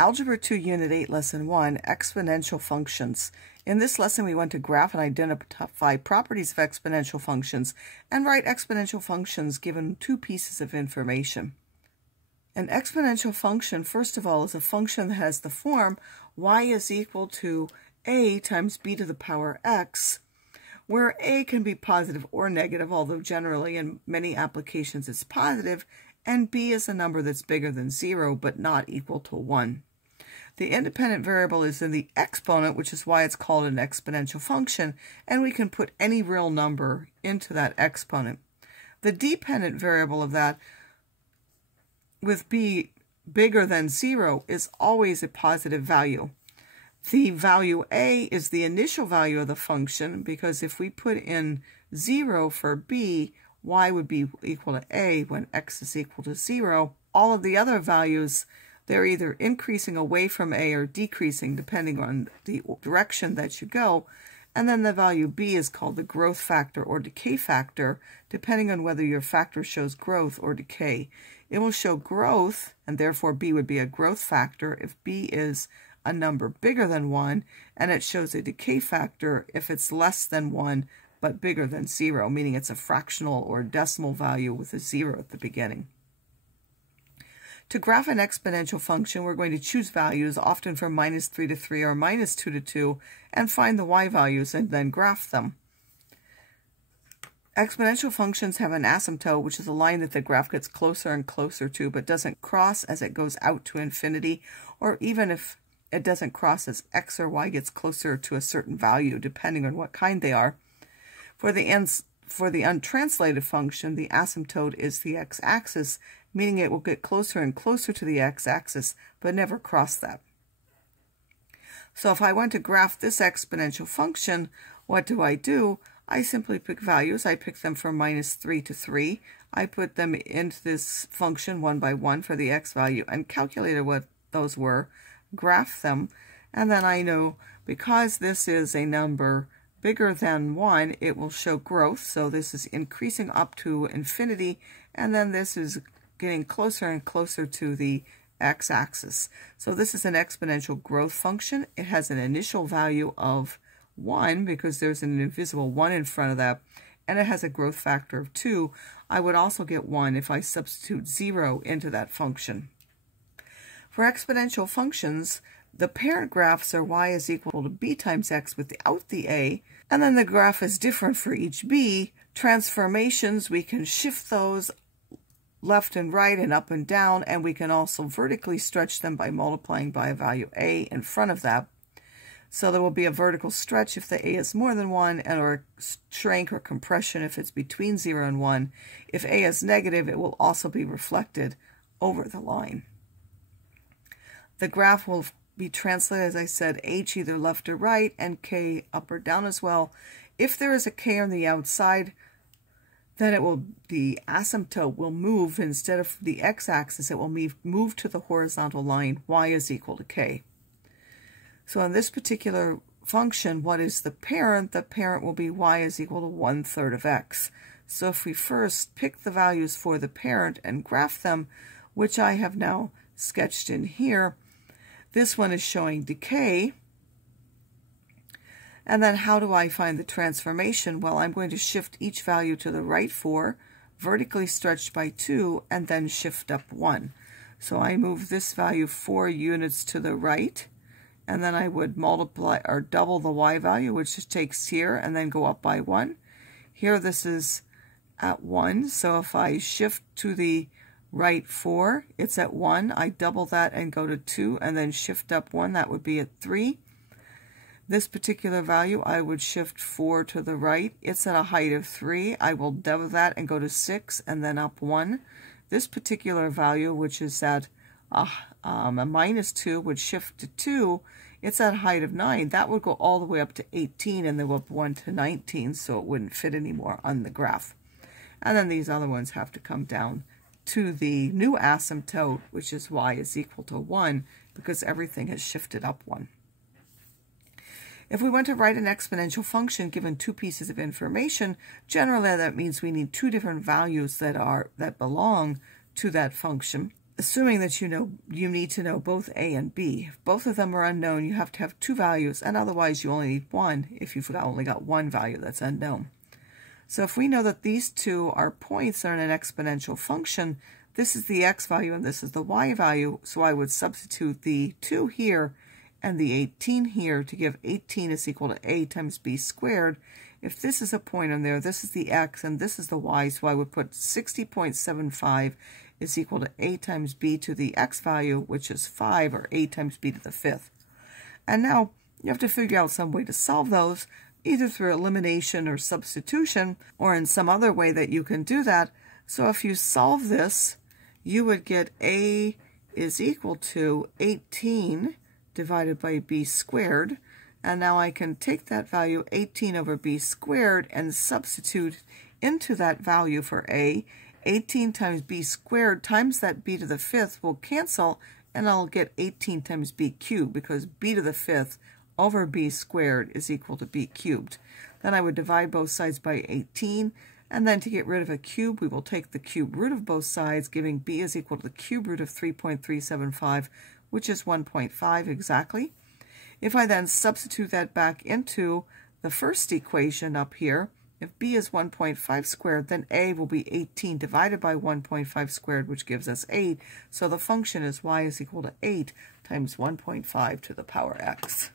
Algebra 2, Unit 8, Lesson 1, Exponential Functions. In this lesson, we want to graph and identify properties of exponential functions and write exponential functions given two pieces of information. An exponential function, first of all, is a function that has the form y is equal to a times b to the power x, where a can be positive or negative, although generally in many applications it's positive, and b is a number that's bigger than 0 but not equal to 1. The independent variable is in the exponent, which is why it's called an exponential function, and we can put any real number into that exponent. The dependent variable of that, with b bigger than 0, is always a positive value. The value a is the initial value of the function, because if we put in 0 for b, y would be equal to a when x is equal to 0. All of the other values, they're either increasing away from a or decreasing depending on the direction that you go. And then the value b is called the growth factor or decay factor, depending on whether your factor shows growth or decay. It will show growth, and therefore b would be a growth factor if b is a number bigger than 1, and it shows a decay factor if it's less than 1 but bigger than 0, meaning it's a fractional or decimal value with a 0 at the beginning. To graph an exponential function, we're going to choose values, often from -3 to 3 or -2 to 2, and find the y values and then graph them. Exponential functions have an asymptote, which is a line that the graph gets closer and closer to, but doesn't cross as it goes out to infinity, or even if it doesn't cross as x or y gets closer to a certain value, depending on what kind they are. For the untranslated function, the asymptote is the x-axis, meaning it will get closer and closer to the x-axis, but never cross that. So if I want to graph this exponential function, what do? I simply pick values. I pick them from -3 to 3. I put them into this function one by one for the x value and calculated what those were, graph them, and then I know because this is a number bigger than 1, it will show growth. So this is increasing up to infinity, and then this is getting closer and closer to the x-axis. So this is an exponential growth function. It has an initial value of 1 because there's an invisible 1 in front of that, and it has a growth factor of 2. I would also get 1 if I substitute 0 into that function. For exponential functions, the parent graphs are y is equal to b times x without the a, and then the graph is different for each b. Transformations, we can shift those left and right and up and down, and we can also vertically stretch them by multiplying by a value a in front of that. So there will be a vertical stretch if the a is more than 1, and or shrink or compression if it's between 0 and 1. If a is negative, it will also be reflected over the line. The graph will be translated, as I said, h either left or right, and k up or down as well. If there is a k on the outside, then the asymptote will move. Instead of the x-axis, it will move to the horizontal line, y is equal to k. So in this particular function, what is the parent? The parent will be y is equal to 1/3 of x. So if we first pick the values for the parent and graph them, which I have now sketched in here, this one is showing decay. And then how do I find the transformation? Well, I'm going to shift each value to the right 4, vertically stretched by 2, and then shift up 1. So I move this value 4 units to the right, and then I would multiply or double the y value, which just takes here, and then go up by 1. Here this is at 1, so if I shift to the right 4, it's at 1. I double that and go to 2, and then shift up 1. That would be at 3. This particular value, I would shift 4 to the right. It's at a height of 3. I will double that and go to 6, and then up 1. This particular value, which is at a -2, would shift to 2. It's at a height of 9. That would go all the way up to 18, and then up 1 to 19, so it wouldn't fit anymore on the graph. And then these other ones have to come down to the new asymptote, which is y is equal to 1, because everything has shifted up 1. If we want to write an exponential function given two pieces of information, generally that means we need two different values that belong to that function. assuming that you need to know both a and b. If both of them are unknown, you have to have two values, and otherwise you only need one if you've only got one value that's unknown. So if we know that these two are points that are in an exponential function, this is the x value and this is the y value, so I would substitute the 2 here and the 18 here to give 18 is equal to a times b squared. If this is a point in there, this is the x and this is the y, so I would put 60.75 is equal to a times b to the x value, which is 5, or a times b to the 5th. And now you have to figure out some way to solve those, either through elimination or substitution, or in some other way that you can do that. So if you solve this, you would get a is equal to 18 divided by b squared. And now I can take that value, 18 over b squared, and substitute into that value for a. 18 times b squared times that b to the 5th will cancel, and I'll get 18 times b cubed, because b to the 5th over b squared is equal to b cubed. Then I would divide both sides by 18, and then to get rid of a cube, we will take the cube root of both sides, giving b is equal to the cube root of 3.375, which is 1.5 exactly. If I then substitute that back into the first equation up here, if b is 1.5 squared, then a will be 18 divided by 1.5 squared, which gives us 8. So the function is y is equal to 8 times 1.5 to the power x.